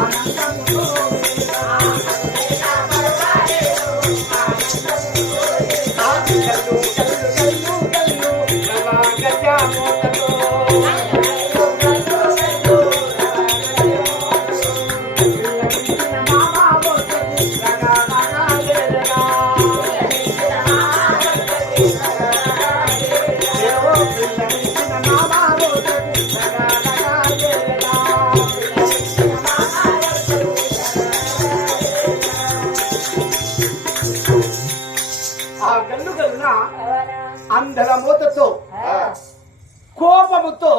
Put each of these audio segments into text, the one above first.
ఆ అందర మూతతో కోపముతో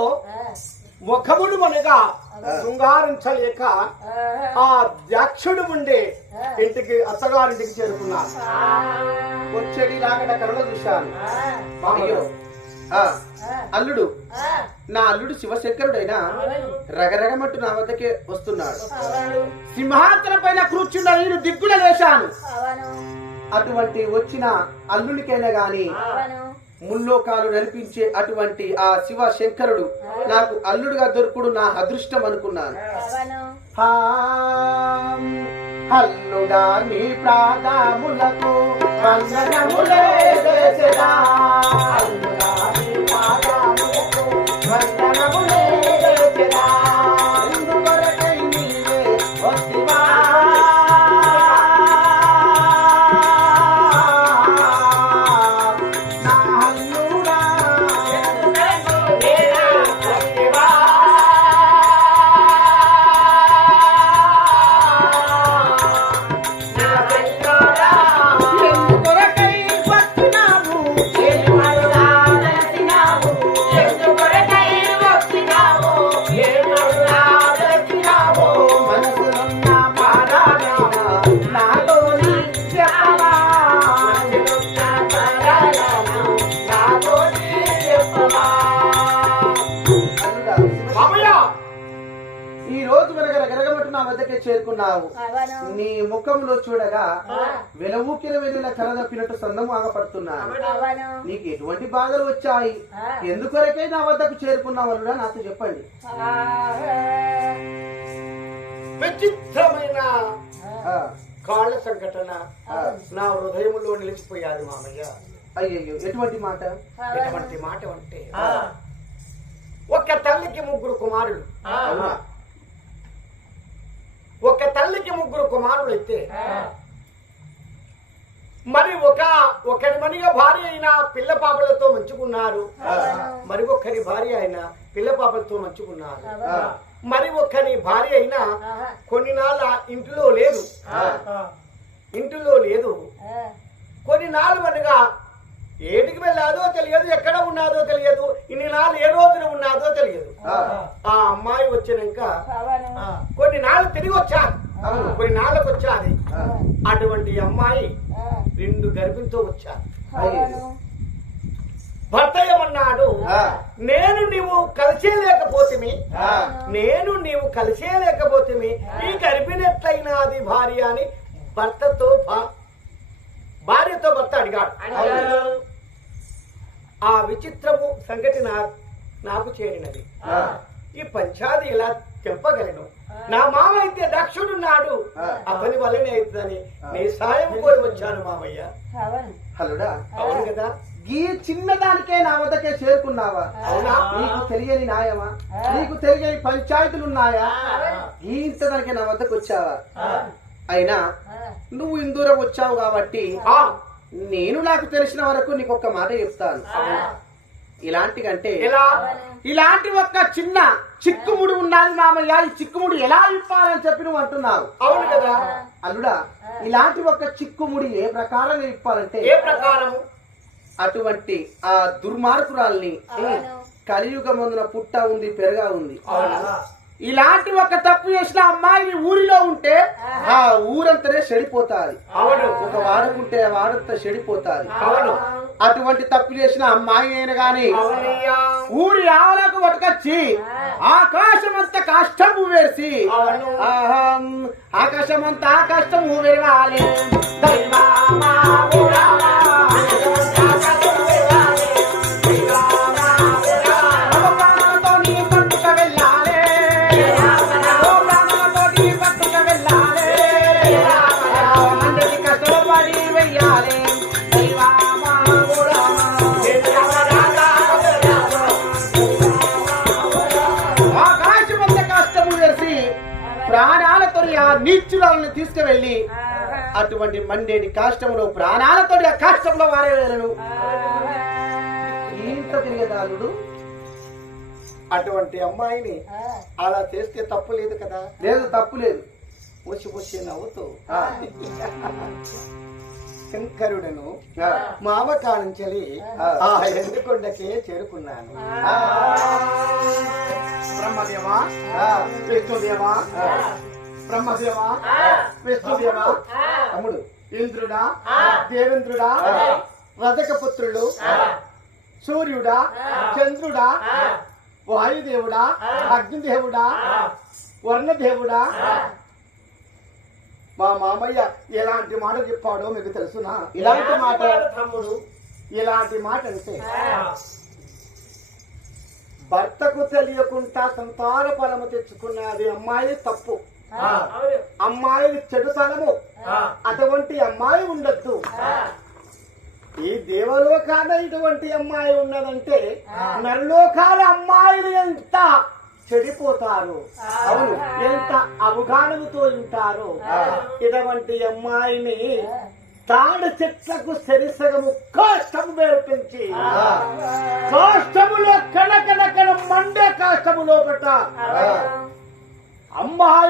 ముఖముడు మనగా శృంగారించలేక ఆ. ద్యాక్షుడు ఉండే ఇంటికి అత్తగారింటికి చేరుకున్నాను వచ్చేది రాకట కరుణ చూశాను అయ్యో. ఆ, అల్లుడు. నా అల్లుడు శివశంకరుడైనా రగరగమట్టు నా వద్దకే వస్తున్నాడు. సింహాసనం పైన కూర్చున్న నేను దిగ్గుల వేశాను అటువంటి వచ్చిన అల్లునికైనా గాని ముల్లోకాలు నడిపించే అటువంటి ఆ శివ శంకరుడు నాకు అల్లుడుగా దొరుకుడు నా అదృష్టం అనుకున్నాను. అల్లుడా నీ ప్రాణములకు వందనములే చేసెదా. ఈ రోజు మనకు గరగమట్టు నా వద్దకే చేరుకున్నావు. నీ ముఖంలో చూడగా వెలవూకిన వెలుల కలదప్పినట్టు సందం ఆగపడుతున్నాను. నీకు ఎటువంటి బాధలు వచ్చాయి? ఎందుకొరకై నా వద్దకు చేరుకున్నావు అల్లుడా? నాతో చెప్పండి. విచిత్రమైన కాళ్ళ సంఘటన నా హృదయంలో నిలిచిపోయాది మామయ్య. అయ్యయ్యో ఎటువంటి మాట? ఎటువంటి మాట అంటే ఒక తల్లికి ముగ్గురు కుమారులు? ఒక తల్లికి ముగ్గురు కుమారులు అయితే మరి ఒక ఒకరి మనిగా భార్య అయిన పిల్ల పాపలతో మంచుకున్నారు. మరి ఒక్కరి భార్య అయిన పిల్ల పాపలతో మంచుకున్నారు. మరి ఒక్కరి భార్య అయినా కొన్ని నాళ్ళ ఇంటిలో లేదు. ఇంటిలో లేదు. కొన్ని నాళ్ళు అనగా ఏటికి వెళ్ళాదో తెలియదు ఎక్కడ ఉన్నాదో తెలియదు ఇన్ని నాళ్ళు ఏ రోజున ఉన్నాదో తెలియదు. ఆ, అమ్మాయి వచ్చినాక. కొన్ని నాళ్ళు తిరిగి అవును. కొన్ని నాళ్ళకు వచ్చాది అటువంటి అమ్మాయి రెండు గర్భింతో అయ్యయ్యో. భర్త ఏమన్నాడు నేను నీవు కలిసేలేకపోతిమి. ఆ, నేను నీవు కలిసేలేకపోతిమి. ఈ గర్భిణెట్లయినా అది భార్య అని భర్తతో భార్యతో భర్త అడిగాడు. ఆ విచిత్రము సంగతి నా నాకు చేరినది. ఆ, ఈ పంచాది ఇలా చెప్పగలను? నా మామ అయితే దక్షుడున్నాడు ఆ. ఆ. పని వల్లనే అవుతుందని నీ సాయం కోరి వచ్చాను మామయ్య. అల్లుడా అవును కదా? ఈ చిన్నదానికే నా వద్దకే చేరుకున్నావా? అవునా? నీకు తెలియని న్యాయమా? నీకు తెలియని పంచాయతీలు ఉన్నాయా ఈ ఇంతదానికే నా వద్దకు వచ్చావా? అయినా నువ్వు ఇందూరం వచ్చావు కాబట్టి ఆ, నేను నాకు తెలిసిన వరకు నీకు ఒక మాట చెప్తాను. ఇలాంటి కంటే ఎలా? ఇలాంటి ఒక చిన్న చిక్కుముడి ఉన్నది మామయ్య ఈ చిక్కుముడి ఎలా ఇప్పాలని చెప్పి నువ్వు అంటున్నావు అవును కదా? అల్లుడా ఇలాంటి ఒక చిక్కుముడి ఏ ప్రకారంగా ఇప్పాలంటే ఏ ప్రకారము? అటువంటి ఆ దుర్మార్గురాల్ని కలియుగమందున పుట్ట ఉంది పెరగా ఉంది. ఇలాంటి ఒక తప్పు చేసిన అమ్మాయి ఊరిలో ఉంటే ఆ ఊరంతనే చెడిపోతాది. అవును. ఒక వాడకుంటే ఆ వాడంతా చెడిపోతాది. అవును. అటువంటి తప్పు చేసిన అమ్మాయి అయినా గాని ఊరి ఆవలకు పట్టుకొచ్చి ఆకాశం అంతా కష్టం వేసి అవును. ఆకాశం అంతా కష్టం ఊవేవాలి నీచులను తీసుకువెళ్ళి అటువంటి మండేటి కాష్టంలో ప్రాణాలతో ఆ కాష్టంలో వారేవేలను ఇంత తిరిగేదాలుడు అటువంటి అమ్మాయిని అలా చేస్తే తప్పు లేదు కదా? లేదు తప్పు లేదు. ముసి ముసి నవ్వుతూ శంకరుడను ఆ, మామ కానించలి ఆ. ఎండుకొండకే చేరుకున్నాను. బ్రహ్మదేవా విష్ణుదేవా బ్రహ్మదేవా? విష్ణుదేవా? తమ్ముడు. ఇంద్రుడా? దేవేంద్రుడా? రజక పుత్రుడు సూర్యుడా? చంద్రుడా? వాయుదేవుడా? అగ్నిదేవుడా? వర్ణదేవుడా? మా మామయ్య ఎలాంటి మాట చెప్పాడో మీకు తెలుసునా? ఇలాంటి మాట తమ్ముడు? ఇలాంటి మాట అంటే భర్తకు తెలియకుండా సంతాన ఫలము తెచ్చుకున్నది అమ్మాయి తప్పు. అమ్మాయి చెడుతనము అటువంటి అమ్మాయి ఉండొద్దు. ఈ దేవలోకాన ఇటువంటి అమ్మాయి ఉన్నదంటే నరలోకాల అమ్మాయిలు ఎంత చెడిపోతారు. అవును. ఎంత అవగాహనతో ఉంటారు ఇటువంటి అమ్మాయిని తాడు చెట్లకు సరిసగము కాష్టము వేర్పించి కాష్టములో కడకడకడ మండే కాష్టములో పెట్ట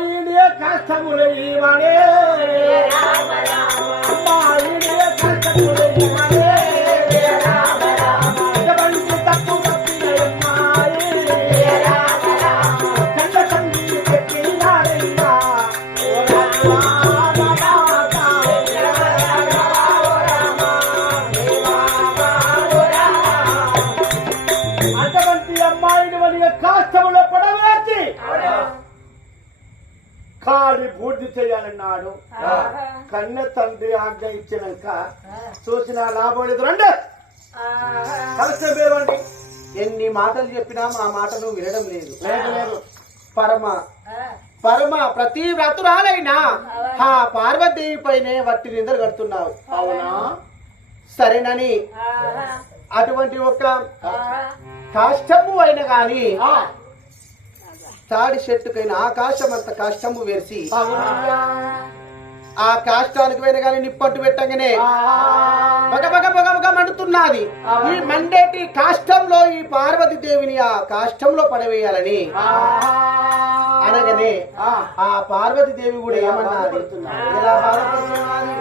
అమ్మాయినే కాష్టములు ఇవనే కాడి పూర్తి చేయాలన్నాడు. కన్న తండ్రి ఆజ్ఞ ఇచ్చినాక చూసిన లాభం లేదు. రండి. కలిసి పేరండి ఎన్ని మాటలు చెప్పినా మా మాటను వినడం లేదు. పరమ. పరమ ప్రతి వ్రతురాలైనా ఆ పార్వతీదేవి పైనే వట్టి నిందలు కడుతున్నావు. అవునా? సరేనని. అటువంటి ఒక కాష్టము అయిన గాని ఆ, తాడి చెట్టుకైన ఆకాశం అంత కాష్టము వేసి? ఆ. కాష్టానికి పోయిన గాని నిప్పట్టు పెట్టగానే బగ బగ బగ బగ మండుతున్నది. ఈ మండేటి కాష్టంలో ఈ పార్వతి దేవిని ఆ కాష్టంలో పడవేయాలని అనగానే ఆ, పార్వతి దేవి కూడా ఏమన్నది? ఎలా బాధపడుతున్నది